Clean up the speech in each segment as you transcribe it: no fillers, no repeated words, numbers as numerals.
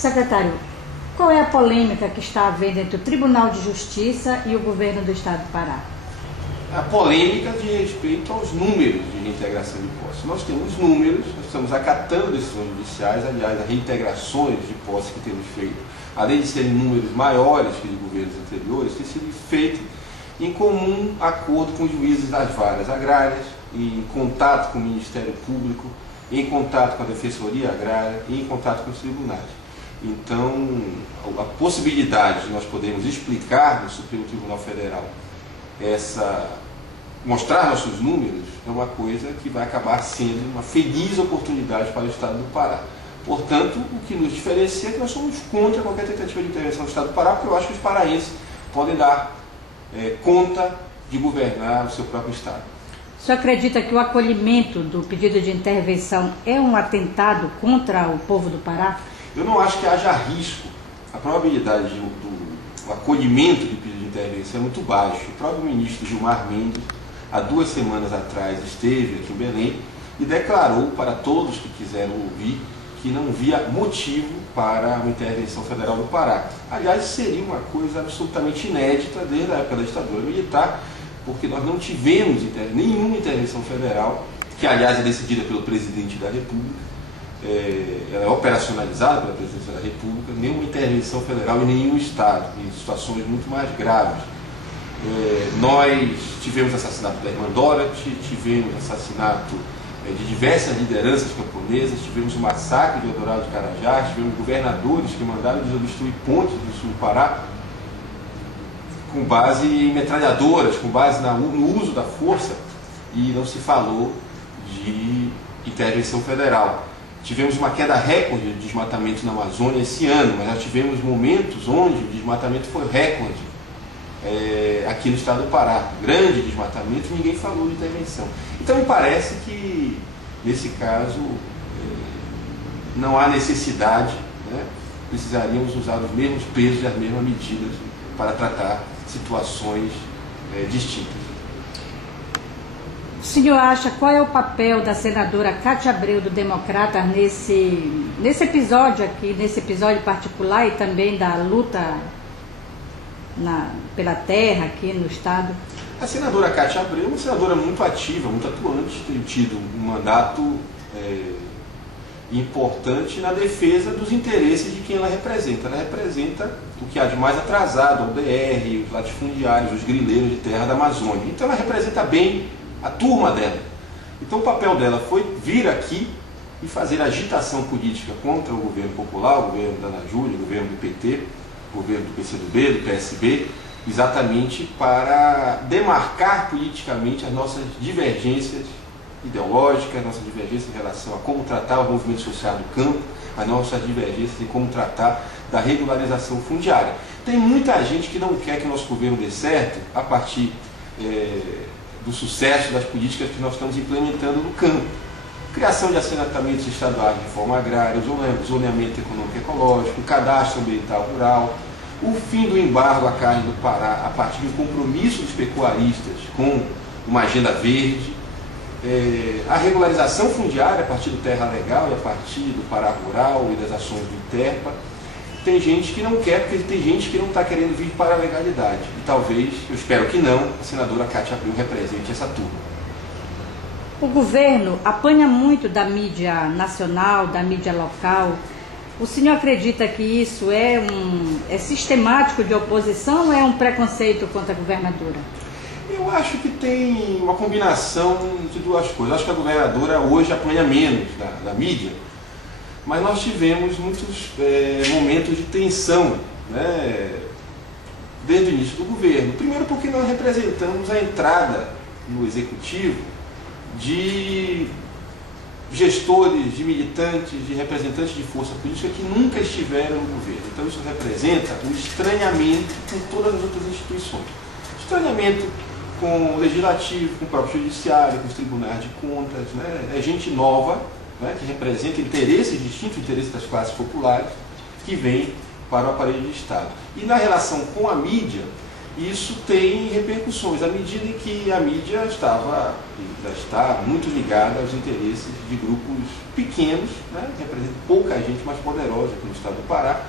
Secretário, qual é a polêmica que está havendo entre o Tribunal de Justiça e o governo do Estado do Pará? A polêmica diz respeito aos números de reintegração de posse. Nós temos números, nós estamos acatando decisões judiciais, aliás, as reintegrações de posse que temos feito, além de serem números maiores que de governos anteriores, têm sido feitos em comum acordo com os juízes das varas agrárias, em contato com o Ministério Público, em contato com a Defensoria Agrária e em contato com os tribunais. Então, a possibilidade de nós podermos explicar no Supremo Tribunal Federal mostrar nossos números é uma coisa que vai acabar sendo uma feliz oportunidade para o Estado do Pará. Portanto, o que nos diferencia é que nós somos contra qualquer tentativa de intervenção do Estado do Pará, porque eu acho que os paraenses podem dar conta de governar o seu próprio Estado. O senhor acredita que o acolhimento do pedido de intervenção é um atentado contra o povo do Pará? Eu não acho que haja risco. A probabilidade do acolhimento de pedido de intervenção é muito baixo. O próprio ministro Gilmar Mendes, há 2 semanas atrás, esteve aqui em Belém e declarou para todos que quiseram ouvir que não via motivo para uma intervenção federal do Pará. Aliás, seria uma coisa absolutamente inédita desde a época da ditadura militar, porque nós não tivemos nenhuma intervenção federal, que aliás é decidida pelo presidente da República, ela é operacionalizada pela presidência da República, nenhuma intervenção federal em nenhum estado, em situações muito mais graves. Nós tivemos assassinato da irmã Dorothy, tivemos assassinato de diversas lideranças camponesas, tivemos o massacre de Eldorado de Carajás, tivemos governadores que mandaram desobstruir pontes do sul do Pará com base em metralhadoras, com base no uso da força, e não se falou de intervenção federal. Tivemos uma queda recorde de desmatamento na Amazônia esse ano, mas já tivemos momentos onde o desmatamento foi recorde aqui no estado do Pará. Grande desmatamento e ninguém falou de intervenção. Então me parece que, nesse caso, não há necessidade, precisaríamos usar os mesmos pesos e as mesmas medidas para tratar situações distintas. O senhor acha qual é o papel da senadora Cátia Abreu, do Democrata, nesse episódio aqui, nesse episódio particular e também da luta pela terra aqui no estado? A senadora Cátia Abreu é uma senadora muito ativa, muito atuante, tem tido um mandato importante na defesa dos interesses de quem ela representa. Ela representa o que há de mais atrasado, o DR, os latifundiários, os grileiros de terra da Amazônia. Então ela representa bem a turma dela. Então o papel dela foi vir aqui e fazer agitação política contra o governo popular, o governo da Ana Júlia, o governo do PT, o governo do PCdoB, do PSB, exatamente para demarcar politicamente as nossas divergências ideológicas, as nossas divergências em relação a como tratar o movimento social do campo, as nossas divergências em como tratar da regularização fundiária. Tem muita gente que não quer que o nosso governo dê certo a partir do sucesso das políticas que nós estamos implementando no campo. Criação de assentamentos estaduais de reforma agrária, zoneamento econômico e ecológico, cadastro ambiental rural, o fim do embargo à carne do Pará a partir do compromisso dos pecuaristas com uma agenda verde, a regularização fundiária a partir do Terra Legal e a partir do Pará Rural e das ações do ITERPA. Tem gente que não quer, porque tem gente que não está querendo vir para a legalidade. E talvez, eu espero que não, a senadora Cátia Abreu represente essa turma. O governo apanha muito da mídia nacional, da mídia local. O senhor acredita que isso é sistemático de oposição ou é um preconceito contra a governadora? Eu acho que tem uma combinação de duas coisas. Eu acho que a governadora hoje apanha menos da mídia, mas nós tivemos muitos momentos de tensão, desde o início do governo. Primeiro porque nós representamos a entrada no executivo de gestores, de militantes, de representantes de força política que nunca estiveram no governo. Então isso representa um estranhamento com todas as outras instituições. Estranhamento com o legislativo, com o próprio judiciário, com os tribunais de contas. É gente nova, que representa interesses distintos, interesses das classes populares, que vem para o aparelho de Estado. E na relação com a mídia, isso tem repercussões, à medida em que a mídia já está muito ligada aos interesses de grupos pequenos, né, que representam pouca gente mais poderosa aqui no estado do Pará.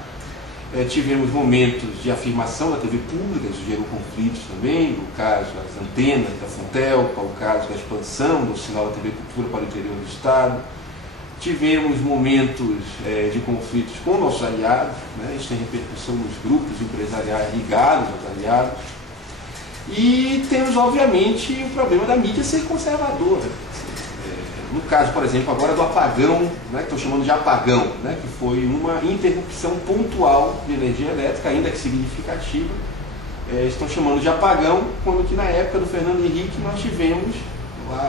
Tivemos momentos de afirmação da TV pública, isso gerou conflitos também, no caso das antenas da Fontelpa, o caso da expansão do sinal da TV Cultura para o interior do estado. Tivemos momentos de conflitos com nossos aliados, né? Isso tem repercussão nos grupos empresariais ligados aos aliados. E temos, obviamente, o problema da mídia ser conservadora. No caso, por exemplo, agora do apagão, né, que estou chamando de apagão, né, que foi uma interrupção pontual de energia elétrica, ainda que significativa. Estão chamando de apagão, quando que na época do Fernando Henrique nós tivemos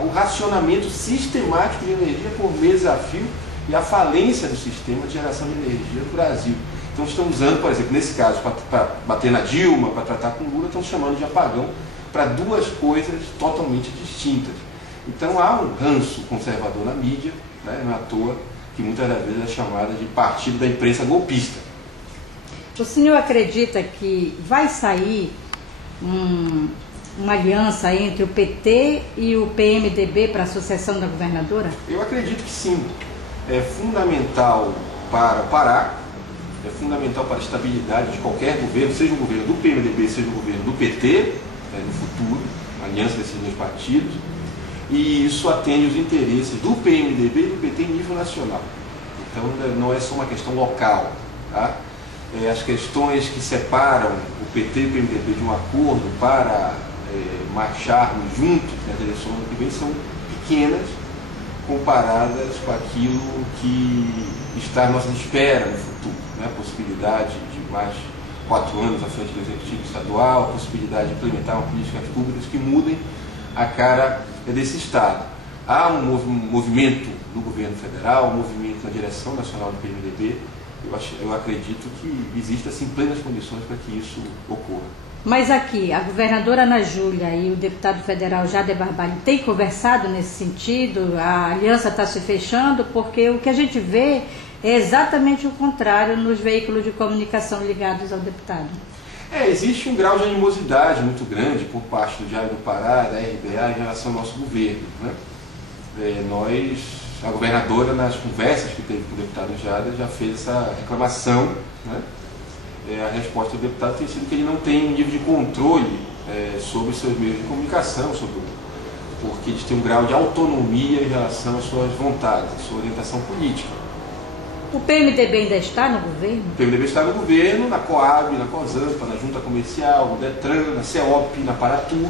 o racionamento sistemático de energia por meses a fio e a falência do sistema de geração de energia no Brasil. Então estão usando, por exemplo, nesse caso, para bater na Dilma, para tratar com Lula, estão chamando de apagão para duas coisas totalmente distintas. Então há um ranço conservador na mídia, né, não é à toa que muitas das vezes é chamada de partido da imprensa golpista. O senhor acredita que vai sair uma aliança entre o PT e o PMDB para a sucessão da governadora? Eu acredito que sim. É fundamental para o Pará, é fundamental para a estabilidade de qualquer governo, seja o governo do PMDB, seja o governo do PT, no futuro, a aliança desses dois partidos. E isso atende os interesses do PMDB e do PT em nível nacional. Então não é só uma questão local. Tá? As questões que separam o PT e o PMDB de um acordo para marcharmos juntos nas eleições do ano que vem são pequenas comparadas com aquilo que está à nossa espera no futuro. Né? A possibilidade de mais 4 anos à frente do Executivo Estadual, a possibilidade de implementar uma políticas públicas que mudem a cara desse Estado. Há um movimento no governo federal, um movimento na direção nacional do PMDB. Eu acredito que existe assim, plenas condições para que isso ocorra. Mas aqui, a governadora Ana Júlia e o deputado federal Jader Barbalho têm conversado nesse sentido? A aliança está se fechando? Porque o que a gente vê é exatamente o contrário nos veículos de comunicação ligados ao deputado. Existe um grau de animosidade muito grande por parte do Diário do Pará, da RBA, em relação ao nosso governo. Né? A governadora, nas conversas que teve com o deputado Jader, já fez essa reclamação. Né? A resposta do deputado tem sido que ele não tem um nível de controle sobre seus meios de comunicação, porque eles têm um grau de autonomia em relação às suas vontades, à sua orientação política. O PMDB ainda está no governo? O PMDB está no governo, na Coab, na COSAMPA, na Junta Comercial, no DETRAN, na CEOP, na Paratur.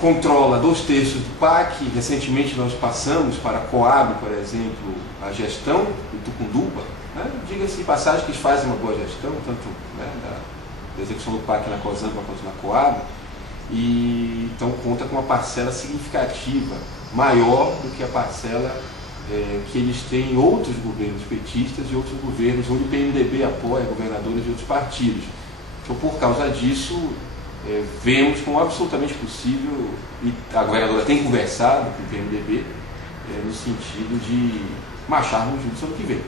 Controla 2/3 do PAC. Recentemente nós passamos para a Coab, por exemplo, a gestão do Tucunduva. Né? Diga-se de passagem que eles fazem uma boa gestão, tanto da execução do PAC na COSAMPA quanto na Coab. E então conta com uma parcela significativa, maior do que a parcela que eles têm em outros governos petistas e outros governos onde o PMDB apoia governadores de outros partidos. Então, por causa disso, vemos como absolutamente possível, e a governadora tem conversado com o PMDB, no sentido de marcharmos juntos ano que vem.